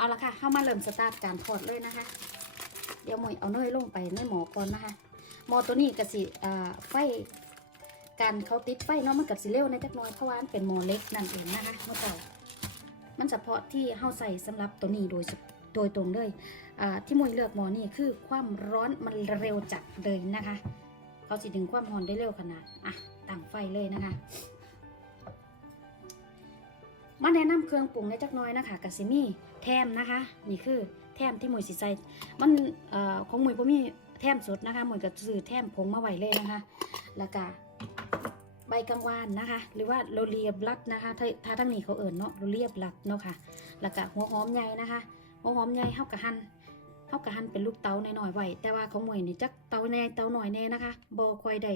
เอาละค่ะเข้ามาเริ่มสตาร์ทการทอดเลยนะคะ เดี๋ยวหมวยเอาเนยลงไปในหมอก่อนนะคะหมอตัวนี้กะสิอ่าไฟการเขาติดไฟเนาะมันกะสิเร็วในะจักน้อยเพราะว่ามันเป็นหมอเล็กนั่นเองนะคะเมื่อเก่ามันเฉพาะที่เฮาใส่สำหรับตัวนี้โดยโดยตรงเลยที่มวยเลือกหมอนี่คือความร้อนมันเร็วจัดเลยนะคะเขาสิดึงความร้อนได้เร็วขนาดอะตั้งไฟเลยนะคะมาแนะนำเครื่องปรุงในจักน้อยนะคะกะสิมี แทมนะคะ นี่คือแทมที่หมวยสิใส่มันเอ่อของหมวยบ่มีแทมสดนะคะหมวยก็ซื้อแทมผงมาไว้เลยนะคะ แล้วก็ใบกังวานนะคะ หรือว่าโรเลียบลัดนะคะถ้าถ้าทั้งนี้เขาเอิ่นเนาะโรเลียบลัดเนาะค่ะ แล้วก็หัวหอมใหญ่นะคะหัวหอมใหญ่เฮากะหั่นเฮากะหั่นเป็นลูกเต๋าน้อยๆไว้แต่ว่าของหมวยนี่จักเต๋าแน่เต๋าหน่อยแน่นะคะบ่ค่อยได้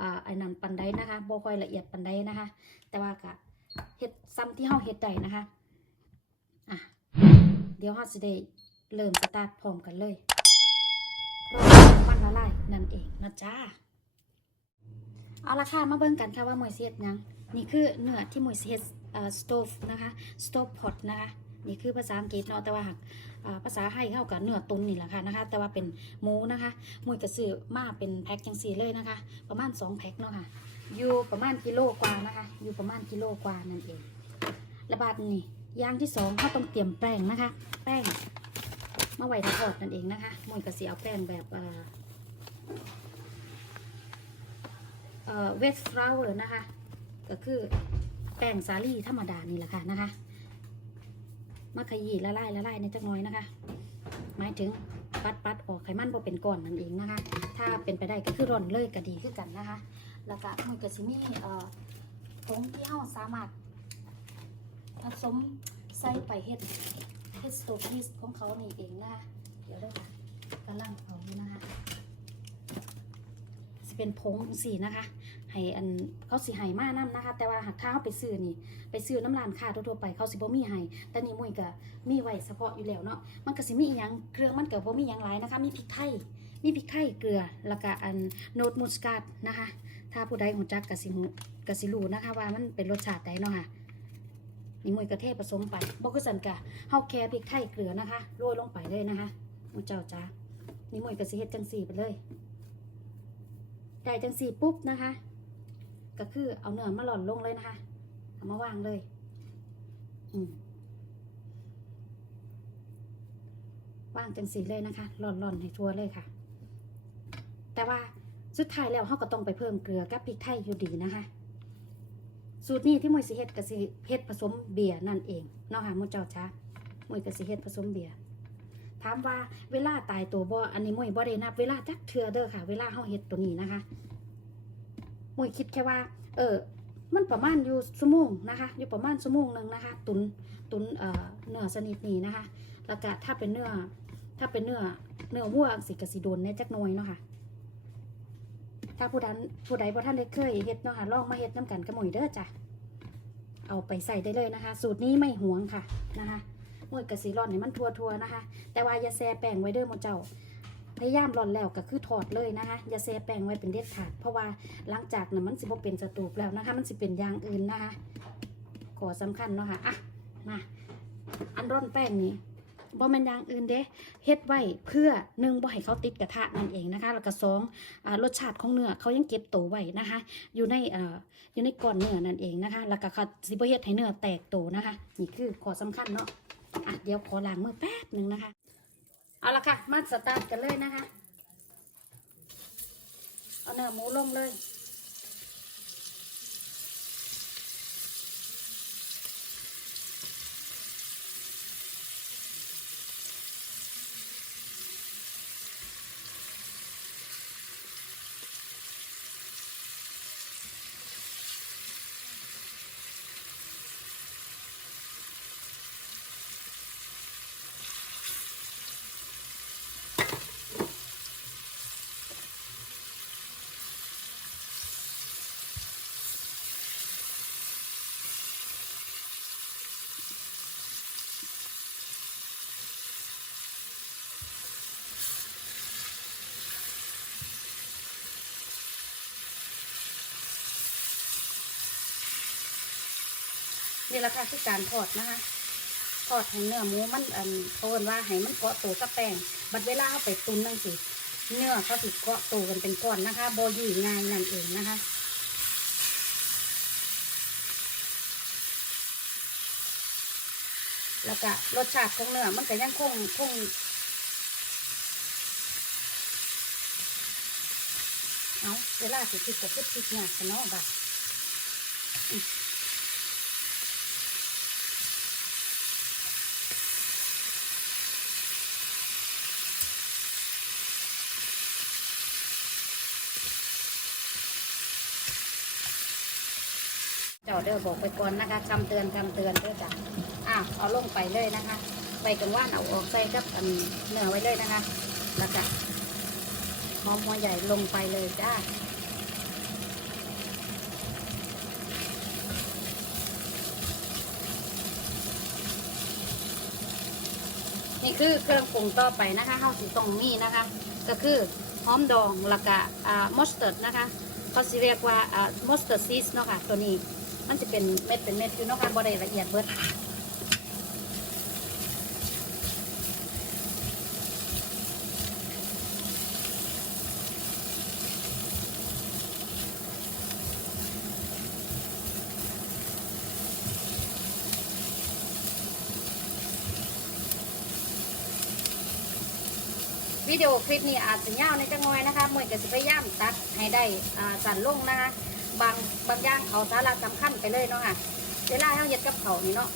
อ่าไอ้นั่นปานใดนะคะบ่ค่อยละเอียดปานใดนะคะ แต่ว่าก็เฮ็ดซ้ำที่เฮาเฮ็ดได้นะคะอะ เดี๋ยวเฮาสิได้เริ่มสตาร์ทพร้อมกันเลยมันละลายนั่นเองนะจ้าเอาละค่ะมาเบิ่งกันค่ะว่าหมวยเสิเฮ็ดยังนี่คือเนื้อที่หมวยเสิเฮ็ดเอ่อ stove นะคะ stove pot นะคะนี่คือภาษาอังกฤษเนาะแต่ว่าหากภาษาไทยเข้ากับเนื้อตุนนี่แหละค่ะนะคะ แต่ว่าเป็นหมูนะคะมวยก็ซื้อมาเป็นแพ็คจังซี่เลยนะคะ ประมาณ2แพ็คเนาะค่ะอยู่ประมาณกิโลกว่านะคะ อยู่ประมาณกิโลกว่านั่นเองระบาดนี่ อย่างที่สองเขาต้องเตรียมแป้งนะคะ แป้งมาไว้ทอดนั่นเองนะคะมวยกระสีเอาแป้งแบบเอ่อเอ่อเวสฟลาวเลยนะคะ ก็คือแป้งสาลี่ธรรมดานี่แหละค่ะนะคะมาขยี้ละลายละลายในจักน้อยนะคะ หมายถึงปัดปัดออกไขมันบ่เป็นก้อนนั่นเองนะคะ ถ้าเป็นไปได้ก็คือร่อนเลยก็ดีขึ้นกันนะคะ แล้วก็มันก็สิมีเอ่อผงที่เฮาสามารถ ผสมใส่ไปเฮ็ดเฮ็ดสโตพีสของเขานี่เองนะเดี๋ยวเด้ค่ะกำลังเอาอยู่นะคะสิเป็นผงสีนะคะให้อันเขาสิให้มานํนะคะ แต่ว่าหากถ้าเฮาไปซื้อนี่ ไปซื้อน้ำร้านค้าทั่วๆไปเขาสิบ่มีให้แต่นี่มุ้ยก็มีไว้เฉพาะอยู่แล้วเนาะมันก็สิมีอีหยังเครื่องมันก็บ่มีหยังหลายนะคะ มีพริกไทยมีพริกไทยเกลือแล้วก็อันโนดมูสกัดนะคะ ถ้าผู้ใดหูจักกสิหูกสิรู้นะคะ ว่ามันเป็นรสชาติใดเนาะค่ะ นี่มวยกระเทศผสมไปบ่คือสันกะเฮาแค่พริกไทยเกลือนะคะโรยลงไปเลยนะคะมูเจ้าจ้านี่มวยกระสิเฮ็ดจังสี่ไปเลย ได้จังสี่ปุ๊บนะคะ ก็คือเอาเนื้อมาหล่อนลงเลยนะคะเอามาวางเลย อืมวางจังสี่เลยนะคะหล่อนๆให้ทั่วเลยค่ะ แต่ว่าสุดท้ายแล้วเขาก็ต้องไปเพิ่มเกลือกับพริกไทยอยู่ดีนะคะ สูตรนี้ที่มวยสิเฮ็ดก็สิเฮ็ดผสมเบียร์นั่นเองเนาะค่ะมุเจ้าจ้ามวยก็สิเฮ็ดผสมเบียร์ถามว่าเวลาตายตัวบ่อันนี้มวยบ่ได้นับเวลาจักเทื่อเด้อค่ะ เวลาเฮาเฮ็ดตัวนี้นะคะมวยคิดแค่ว่า เออมันประมาณอยู่ชั่วโมงนะคะ อยู่ประมาณชั่วโมงหนึ่งนะคะ ตุนตุนเอ่อเนื้อชนิดนี้นะคะ แล้วก็ถ้าเป็นเนื้อถ้าเป็นเนื้อเนื้อวัวสิกสิโดนในจักหน่อยเนาะค่ะ ถ้าผู้ดันผู้ใดบ่ท่านได้เคยเฮ็ดเนาะค่ะลองมาเฮ็ดน้ำกันกับหมวยเด้อจ้ะเอาไปใส่ได้เลยนะคะ สูตรนี้ไม่หวงค่ะนะคะมวยกระสีร่อนให้มันทัวๆนะคะ แต่ว่าอย่าแซ่แป้งไว้เด้อมเจ้าพยายามร่อนแล้วก็คือถอดเลยนะคะ อย่าแซ่แป้งไว้เป็นเด็ดขาด เพราะว่าหลังจากนั้นมันสิบ่เป็นสตูปแล้วนะคะ มันสิเป็นอย่างอื่นนะคะขอสำคัญเนาะค่ะอะมาอันร่อนแป้งนี้ บ่แม่นอย่างอื่นเด้เฮ็ดไว้เพื่อหนึ่งบ่ให้เขาติดกระทะนั่นเองนะคะ แล้วก็สองรสชาติของเนื้อเขายังเก็บตัวไว้นะคะ อยู่ในออยู่ในก้อนเนื้อนั่นเองนะคะ แล้วก็เขาสิบ่เฮ็ดให้เนื้อแตกตัวนะคะ นี่คือข้อสำคัญเนาะอะเดี๋ยวขอล้างมือแป๊บหนึ่งนะคะ เอาละค่ะ มาสตาร์ทกันเลยนะคะ เอาเนื้อหมูลงเลย แหละค่ะคือการทอดนะคะทอดให้เนื้อหมูมันอันโทนว่าให้มันเกาะตัวกับแป้งบัดเวลาเอาไปตุนนั่นสิเนื้อเขาสิเกาะตัวกันเป็นก้อนนะคะโบยี่ง่ายนั่นเองนะคะแล้วก็รสชาติของเนื้อมันก็ยังคงคงเอาเวลาสิคิดก็คิดคิดเนี่ยกันเนาะบ่ะ เจ้าเด้อบอกไปก่อนนะคะคำเตือนคำเตือนเด้อจ้ะอะเอาลงไปเลยนะคะไปกันว่านเอาออกใส่กับอันเนื้อไว้เลยนะคะ แล้วก็หอมหัวใหญ่ลงไปเลยจ้านี่คือเครื่องปรุงต่อไปนะคะข้าสีตรงมีนะคะ ก็คือหอมดองแล้วก็อ่ามอสเตอร์ดนะคะเขาสิเรียกว่าอ่ามอสเตอร์ซีสเนาะค่ะตัวนี้ มันจะเป็นเม็ดเป็นเม็ดอยู่เนาะค่ะบ่ได้ละเอียดเบิดวิดีโอคลิปนี้อาจจะยาวในจังงอยนะคะมวยก็สิพยายามตัดให้ได้สั่นลงนะคะ บางบางอย่างเขาสาระสำคัญไปเลยเนาะค่ะเวลาเขาเย็ดกับเขานี่เนาะ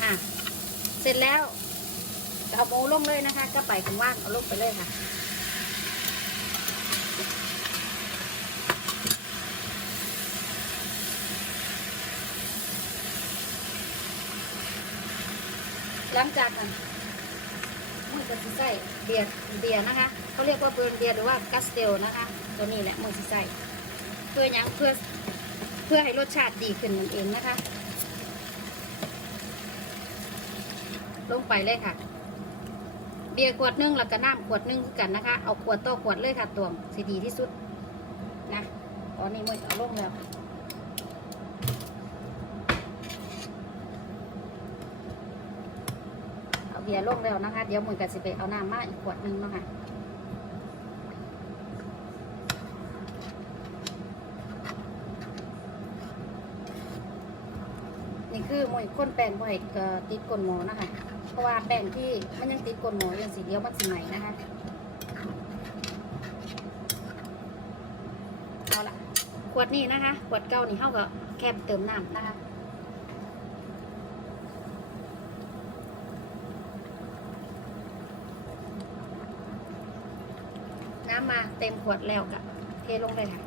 อะเสร็จแล้วเอาหมูลงเลยนะคะ ก็ไปถึงว่างเอาลงไปเลยค่ะ หลังจากนั้นมันก็จะใส่เบียร์เบียร์นะคะเขาเรียกว่าเบิร์นเบียร์หรือว่ากัสเตลนะคะ ตัวนี้แหละมันจะใส่เพื่อยังเพื่อเพื่อให้รสชาติดีขึ้นนั่นเองนะคะ ลงไปเลยค่ะ เบียร์ขวดหนึงแล้วก็น้ำขวดหนึงกันนะคะ เอาขวดต่อขวดเลยค่ะตวงสิดีที่สุดนะตอนนี้มันเอาลงแล้ว เบียร์ลงแล้วนะคะ เดี๋ยวมือกันสิไปเอาน้ำมาอีกขวดนึงเนาะค่ะนี่คือมวยข้นแป้งบ่ให้เอ่ติดก้นหมอนะคะ เพราะว่าแป้งที่มันยังติดก้นหมออย่างสีเดียวมันสิใหม่นะคะเอาละขวดนี้นะคะ ขวดเก่านี่เท่ากับแคบเติมน้ำนะคะ น้ำมาเต็มขวดแล้วกะเทลงเลยค่ะ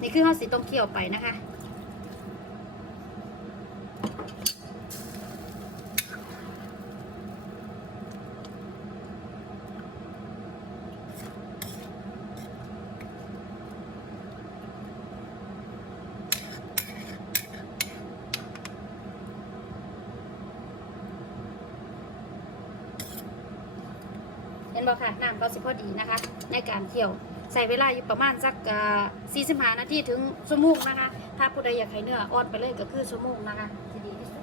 นี่คือข้าวสีต้มเคี่ยวไปนะคะ เห็นบอกค่ะน้ำก็สิพอดีนะคะ ใน การเคี่ยว ใส่เวลาอยู่ประมาณสักสี่สิบห้านาทีถึงชั่วโมงนะคะ ถ้าผู้ใดอยากให้เนื้ออ่อนไปเลยก็คือชั่วโมงนะคะจะดีที่สุด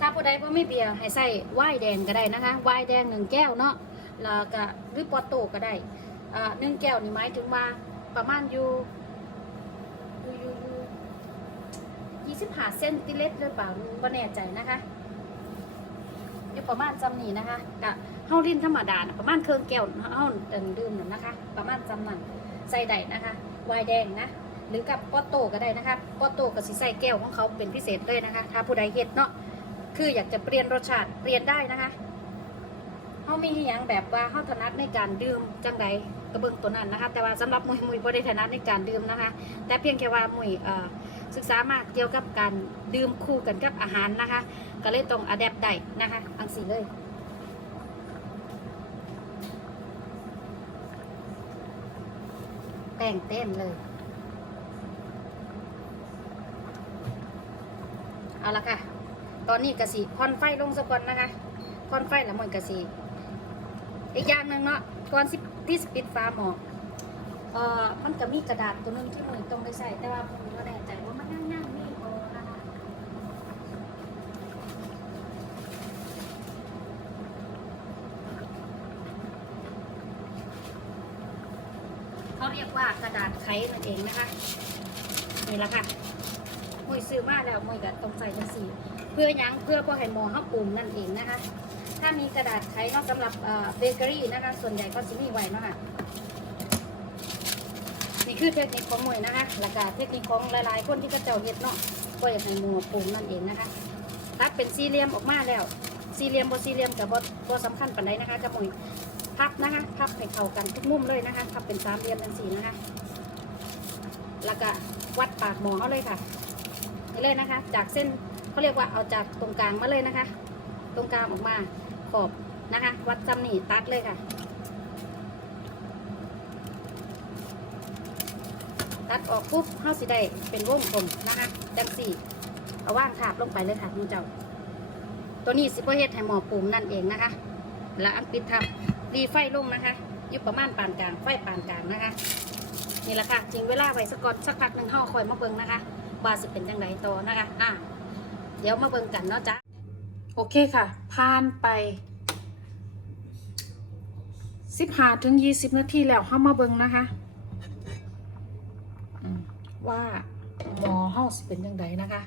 ถ้าผู้ใดบ่มีเบียร์ให้ใส่ไวน์แดงก็ได้นะคะไวน์แดงหนึ่งแก้วเนาะแล้วก็หรือปอตโต้ก็ได้ หนึ่งแก้วนี่หมายถึงว่าประมาณอยู่อยู่อยู่ยี่สิบห้าเซนติเลตหรือเปล่าบ่แน่ใจนะคะอยู่ประมาณจำนี้นะคะกะเฮาลิ้นธรรมดานะประมาณเครื่องแก้วเฮาดื่มนั่นนะคะ ประมาณจำนั้นใส่ได้นะคะวน์แดงนะหรือกับปอตโต้ก็ได้นะคะปอตโต้ก็สิใส่แก้วของเขาเป็นพิเศษเลยนะคะ ถ้าผู้ใดเฮ็ดเนาะคืออยากจะเปลี่ยนรสชาติเปลี่ยนได้นะคะเฮามีอย่างแบบว่าเฮาถนัดในการดื่มจังใด กระเบื้องตัวนั้นนะคะ แต่ว่าสำหรับมุยมุยบ่ได้ถนัดในการดื่มนะคะ แต่เพียงแค่ว่ามุยเอ่อศึกษามากเกี่ยวกับการดื่มคู่กันกับอาหารนะคะ ก็เลยต้องอัดแอปได้นะคะอังสีเลยแป้งเต้นเลยเอาละค่ะ ตอนนี้กะสีคอนไฟลงซะก่อนนะคะคอนไฟแล้วมันกะสีอีกอย่างหนึ่งเนาะก่อนสิ ที่สปิดฟ้าหมอกเอ่อมันก็มีกระดาษตัวหนึงที่มือต้องได้ใส่แต่ว่าผมก็แน่ใจว่ามันนั่งนั่งๆมีโอนะคะเขาเรียกว่ากระดาษไขนั่นเองนะคะนี่แหละค่ะมวยซื้อมาแล้วมวยก็ต้องใส่จังสีเพื่อยังเพื่อพอให้หมอเขาปรุงนั่นเองนะคะ ถ้ามีกระดาษไขเนอกสำหรับเบเกอรี่นะคะ ส่วนใหญ่ก็สิมีไว้เนาะค่ะนี่คือเทคนิคของมวยนะคะแล้วก็เทคนิคของหลายๆ คนที่เขาเจ้าเฮ็ดเนาะก็อยากให้หมูปรุงนั่นเองนะคะตัดเป็นสี่เหลี่ยมออกมาแล้ว สี่เหลี่ยมบ่สี่เหลี่ยมกับบ่บ่สำคัญปานใดนะคะจะมวยพับนะคะพับให้เข้ากันทุกมุมเลยนะคะพับเป็นสามเหลี่ยมเป็นสี่นะคะแล้วก็วัดปากหมอเขาเลยค่ะนี่เลยนะคะ จากเส้นเขาเรียกว่าเอาจากตรงกลางมาเลยนะคะ ตรงกลางออกมา ขอบนะคะ วัดจำหนีตัดเลยค่ะ ตัดออกปุ๊บเข้าสิได้เป็นวงกลมนะคะ จังสี่เอาว่างถาบลงไปเลยค่ะคุณเจ้า ตัวนี้สิบเฮ็ดให้หมอปรุงนั่นเองนะคะ แล้วอันปิดทับรีไฟลงนะคะอยู่ประมาณปานกลางไฟปานกลางนะคะนี่แหละค่ะจริงเวลาไว้สักก่อนสักพักหนึ่งห่อคอยมาเบิ่งนะคะว่าสิเป็นยังไงต่อนะคะ อะเดี๋ยวมาเบิ่งกันเนาะจ๊ะ โอเคค่ะ ผ่านไปสิบห้าถึงยี่สิบนาทีแล้วเข้ามาเบิ่งนะคะ ว่าหมอเฮาสเป็นยังไงนะคะ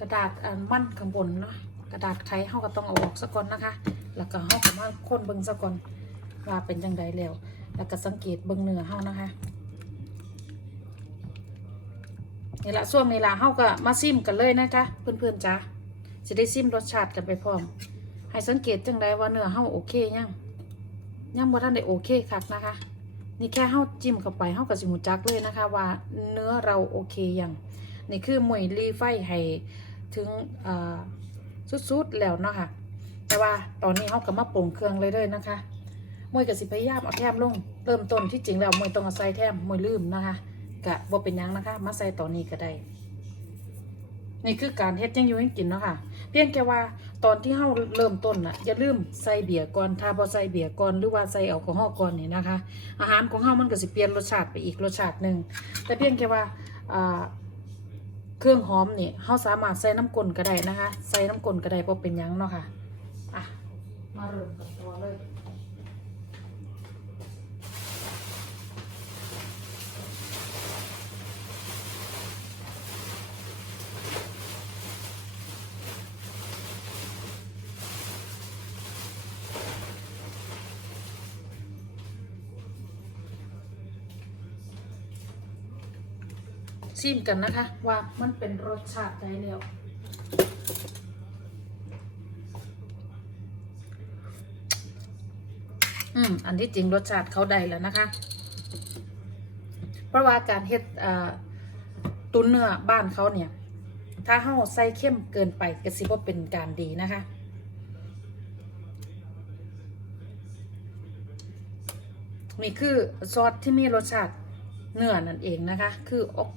กระดาษอันมั่นข้างบนเนาะ ระดาษไขเฮาก็ต้องเอาออกซะก่อนนะคะ แล้วก็เฮาก็มาค้นเบิ่งซะก่อนว่าเป็นจังไดแล้ว แล้วก็สังเกตเบิ่งเนื้อเฮานะคะนี่ละช่วงนี้ละเฮาก็มาซิมกันเลยนะคะเพื่อนๆจ้าจะได้ซิมรสชาติกันไปพร้อม ให้สังเกตจังไดว่าเนื้อเฮาโอเคยังยังบ่ทันได้โอเคคักนะคะ นี่แค่เฮาจิ้มเข้าไปเฮาก็สิหูจักเลยนะคะ ว่าเนื้อเราโอเคยังนี่คือหมวยรีไฟให้ถึงอ่า สุดๆแล้วเนาะค่ะ แต่ว่าตอนนี้เฮาก็มาปรุงเครื่องเลยเด้อนะคะมวยก็สิพยายามเอาแทมลงเริ่มต้นที่จริงแล้วมวยต้องเอาใส่แทมมวยลืมนะคะกะบ่เป็นยังนะคะ มาใส่ตอนนี้ก็ได้นี่คือการเฮ็ดยังอยู่ยังกินเนาะค่ะ เพียงแค่ว่าตอนที่เฮาเริ่มต้นน่ะอย่าลืมใส่เบียร์ก่อนถ้าบ่ใส่เบียร์ก่อนหรือว่าใส่แอลกอฮอล์ก่อนนี่นะคะ อาหารของเฮามันก็สิเปลี่ยนรสชาติไปอีกรสชาติหนึ่งแต่เพียงแค่ว่าอ่า เครื่องหอมนี่เขาสามารถใส่น้ำกลนก็ได้นะคะ ใส่น้ำกลนก็ได้บ่เป็นยังเนาะค่ะ อะ มาเริ่มกันต่อเลย ชิมกันนะคะ ว่ามันเป็นรสชาติใดแล้วอืม อันที่จริงรสชาติเขาได้แล้วนะคะ เพราะว่าการเฮ็ดตุนเนื้อบ้านเขาเนี่ย ถ้าเฮาใส่เข้มเกินไปก็สิบ่เป็นการดีนะคะนี่คือซอสที่มีรสชาติเนื้อนั่นเองนะคะ คืออก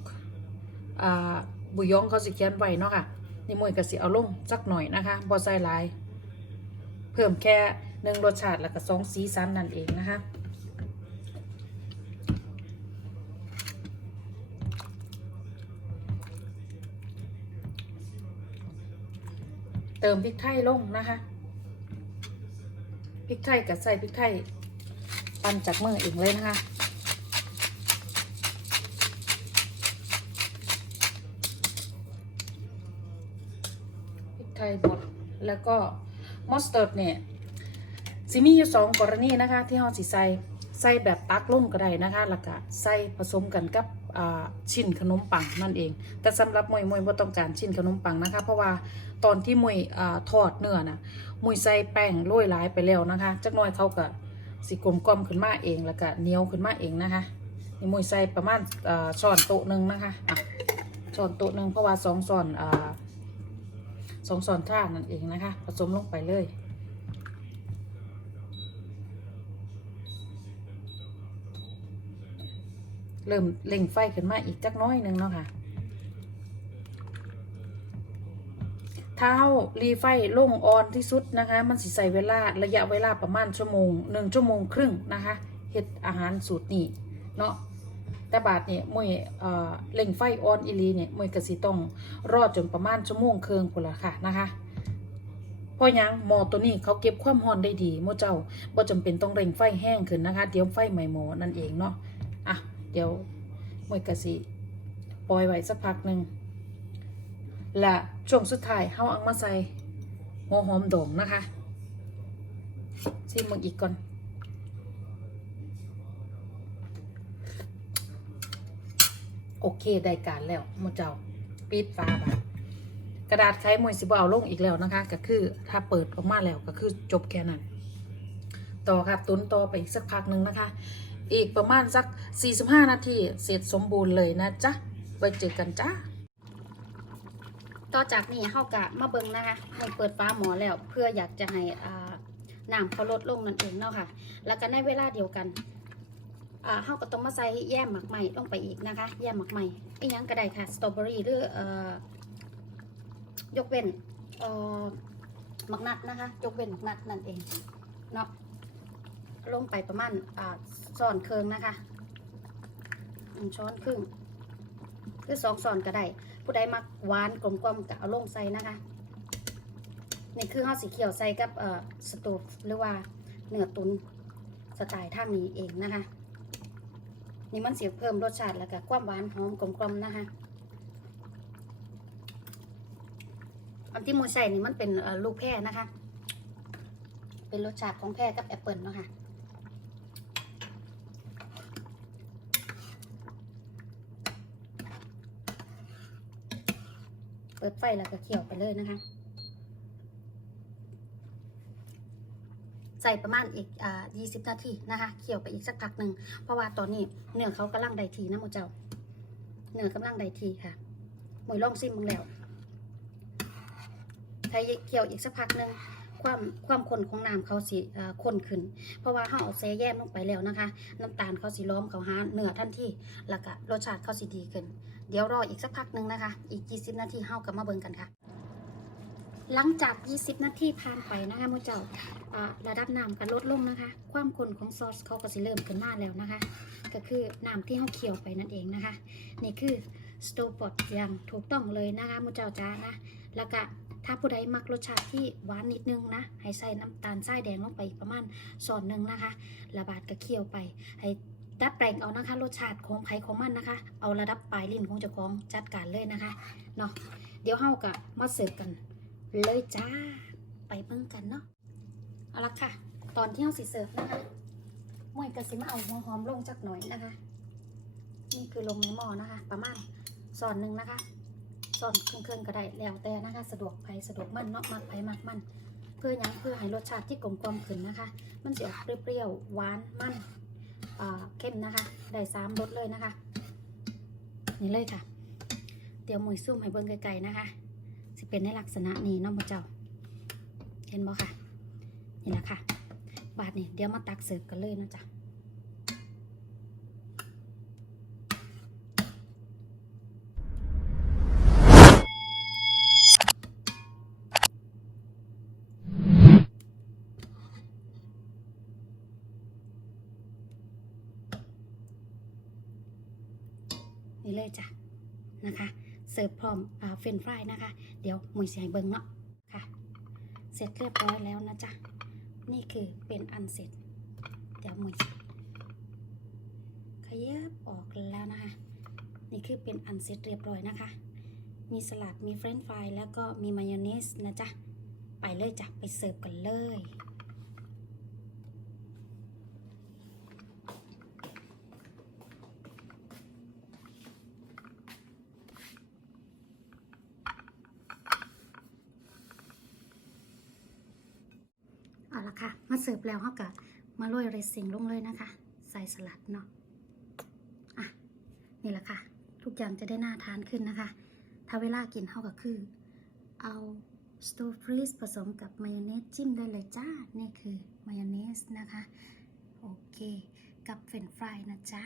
บุยองเขาสิเขียนไว้เนาะค่ะนี่มวยก็สิเอาลงสักหน่อยนะคะบอใส่หลาย เพิ่มแค่หนึ่งรสชาติแล้วก็สองสีสันนั่นเองนะคะเติมพริกไทยลงนะคะพริกไทยกับใส่พริกไทยปั่นจากมือเองเลยนะคะ พริก ไทยบดแล้วก็มอสเตอร์ดเนี่ยสิมีอยู่สองกรณีนะคะ ที่เราสิใส่ใส่แบบตักลงก็ได้นะคะแล้วก็ใส่ผสมกันกับชิ้นขนมปังนั่นเอง แต่สำหรับมวยมวยบ่ต้องการชิ้นขนมปังนะคะ เพราะว่าตอนที่มวยอทอดเนื้อนะมวยใส่แป้งโรยหลายไปแล้วนะคะจักน่อยเขาก็สิกลมกลมขึ้นมาเองแล้วก็เหนียวขึ้นมาเองนะคะนี่มุยใส่ประมาณช้อนโต๊ะหนึ่งนะคะะช้อนโต๊ะหนึ่งเพราะว่าสองช้อนอ่า สองช้อนท่านั่นเองนะคะ ผสมลงไปเลย เริ่มเล่งไฟขึ้นมาอีกจักน้อยหนึงเนาะค่ะถ้าเรารีไฟลงออนที่สุดนะคะ มันสิใส่เวลาระยะเวลาประมาณชั่วโมงหนึ่งชั่วโมงครึ่งนะคะเฮ็ดอาหารสูตรนี้เนาะ แต่บาดเนี่ยมวยเอ่อเล่งไฟออนอีลีเนี่ยมวยกระสิต้องรอจนประมาณชั่วโมงเครึ่งพุ่นละค่ะนะคะเพราะยังหมอตัวนี้เขาเก็บความร้อนได้ดีโมเจ้าบ่จำเป็นต้องเร่งไฟแห้งขึ้นนะคะ เดี๋ยวไฟไหม้หมอนั่นเองเนาะอะเดี๋ยวมวยกะสิปล่อยไว้สักพักหนึ่งและช่วงสุดท้ายเฮาเอามาใส่หัวหอมดองนะคะชิมมึงอีกก่อน โอ เคได้การแล้วมูเจ้าปิดฝาบาดกระดาษไขมวยสิบเอาลงอีกแล้วนะคะ ก็คือถ้าเปิดออกมาแล้วก็คือจบแค่นั้น ต่อค่ะตุนต่อไปอีกสักพักหนึ่งนะคะ อีกประมาณสัก 45 นาทีเสร็จสมบูรณ์เลยนะจ๊ะไว้เจอกันจ้าต่อจากนี้เฮากะมาเบิงนะคะมันเปิดฟ้าหมอแล้วเพื่ออยากจะให้อ่าน้ำเขาลดลงนั่นเองเนาะค่ะ แล้วก็ในเวลาเดียวกัน อ่าเฮาก็ต้องมาใส่แยมหมักใหม่ลงไปอีกนะคะ แยมหมักใหม่อีหยังก็ได้ค่ะสตรอเบอรี่หรือเอ่อยกเว้นเอ่อหมักนัดนะคะยกเว้นหมักนัดนั่นเองเนาะลงไปประมาณอ่าส่อนเคืองนะคะหนึ่งช้อนครึ่งหรือสองส่อนก็ได้ผู้ใดมักหวานกลมกลมก็เอาลงใส่นะคะนี่คือข้าวสีเขียวใส่กับเอ่อสตูฟหรือว่าเนื้อตุนสไตล์ทางนี้เองนะคะ นี่มันเสียเพิ่มรสชาติแล้วก็ความหวานหอมกลมกลมๆนะคะอันที่มูใส่นี่มันเป็นลูกแพรนะคะ เป็นรสชาติของแพรกับแอปเปิลเนาะค่ะเปิดไฟแล้วก็เคี่ยวไปเลยนะคะ ส่ประมาณอีกอ่า20นาทีนะคะเคี่ยวไปอีกสักพักหนึ่งเพราะว่าตอนนี้เนื้อเขากำลังได้ทีนะหมูเจ้า เนื้อกำลังได้ทีค่ะหมวยลองซิมมึงแล้วใช้เคี่ยวอีกสักพักหนึ่งความความข้นของน้ำเขาสิข้นขึ้น เพราะว่าเขาเอาเซแยมลงไปแล้วนะคะ น้ำตาลเขาสิล้อมเขาหาเนื้อทันทีแล้วก็รสชาติเขาสิดีขึ้น เดี๋ยวรออีกสักพักหนึ่งนะคะ อีก 20 นาทีเฮากลับมาเบิ่งกันค่ะ หลังจาก 20 นาทีผ่านไปนะคะมูเจ้าอ่าระดับน้ำก็ลดลงนะคะ ความข้นของซอสเขาก็สิเริ่มขึ้นมาแล้วนะคะ ก็คือน้ำที่เขาเคี่ยวไปนั่นเองนะคะ นี่คือสโตปอตอย่างถูกต้องเลยนะคะมูเจ้าจ้านะ แล้วก็ถ้าผู้ใดมักรสชาติที่หวานนิดนึงนะ ให้ใส่น้ำตาลทรายแดงลงไปประมาณส่วนหนึ่งนะคะ ระบาดก็เคี่ยวไป ให้ดัดแปลงเอานะคะ รสชาติของไผ่ของมันนะคะ เอาระดับปลายลิ้นของเจ้าของจัดการเลยนะคะ เนาะ เดี๋ยวเฮาก็มาเสิร์ฟกัน เลยจ้า ไปเบิ่งกันเนาะ เอาละค่ะ ตอนที่เฮาสิเสิร์ฟนะคะมวยกระสิมาเอาหัวหอมลงจักหน่อยนะคะ นี่คือลงในหม้อนะคะ ประมาณส่วนหนึ่งนะคะส่วนเครื่องๆก็ได้แล้วแต่นะคะ สะดวกไผสะดวกมันเนาะมักไผมักมัน เพื่อยังเพื่อให้รสชาติที่กลมกล่อมขึ้นนะคะ มันจะออกเปรี้ยวๆหวานมันอ่าเข้มนะคะ ได้สามรสเลยนะคะ นี่เลยค่ะ เดี๋ยวมุยซุ่มให้เบิ่งไกลๆนะคะ สิเป็นในลักษณะนี้เน้องมเจ้า เห็นบ่ค่ะ นี่แหละค่ะ บาทนี่เดี๋ยวมาตักเสิร์ฟกันเลยนะจ๊ะนี่เลยจ้ะนะคะ สิร์ฟพร้อมอ่าเฟรนฟรายนะคะ เดี๋ยวมุยเสียให้เบิ้งเนาะค่ะ เสร็จเรียบร้อยแล้วนะจ๊ะ นี่คือเป็นอันเสร็จ เดี๋ยวมุยขยับออกแล้วนะคะ นี่คือเป็นอันเสร็จเรียบร้อยนะคะ มีสลัดมีเฟรนฟรายแล้วก็มีมายองเนสนะจ๊ะ ไปเลยจ้ะ ไปเสิร์ฟกันเลย เอาละค่ะ มา เสิร์ฟแล้วเขากะมาโรยเรซิ่งลงเลยนะคะ ใส่สลัดเนาะอะนี่แหละค่ะ ทุกอย่างจะได้น่าทานขึ้นนะคะ ถ้าเวลากินเขาก็คือ เอาสตูฟรีสผสมกับมายองเนสจิ้มได้เลยจ้า นี่คือมายองเนสนะคะ โอเค กับเฟรนฟรายนะจ้า